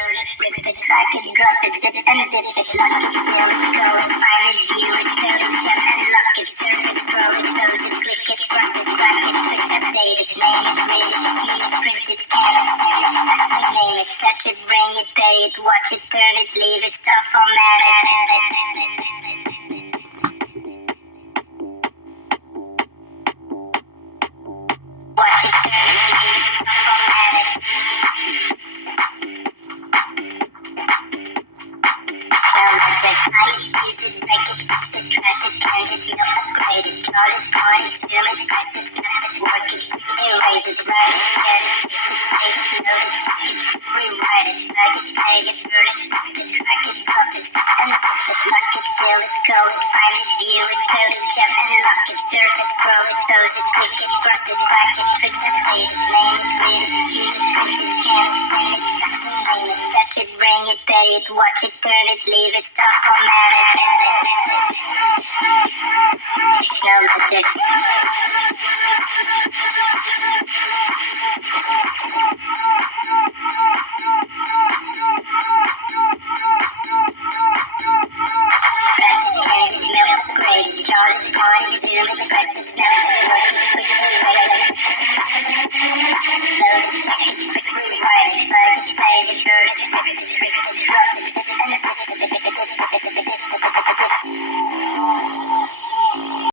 turn it, rip it, drag it, drop it, zip and zip it, lock it, feel it, go it, find it, view it, code it, jump and lock it, surf it, scroll it, close it, click it, cross it, crack it, switch, update it, name it, read it, tune it, print it, scan it, send it, fax it, name it, touch it, bring it, pay it, watch it, turn it, leave it, stop, format it. Watch it, turn it, leave it, stop, format it. Use it, break it, fix it, trash it, change it, build, upgrade it, charge it, point it, seal it, press it, snap it, work it, erase it, write it, get it, fix it, save it, load it, check it, rewrite it, drag it, peg it, burn it, pack it, track it, drop it, zip and zip it, lock it, fill it, code it, find it, view it, code it, jump and lock it, surf it, scroll it, close it, click it, cross it, crack it, switch, update it, name it, read it, tune it, print it, scan it, send it, fax it, name it, touch it, bring it, pay it, watch it, turn it, leave it, stop, format it. No logic. Fresh it, change it, build, upgrade it, charge it, point it, zoom it, press it, snap it, work it, quickly, write it. Load it, check it, quick rewrite it, plug it, play it, burn it, flip it,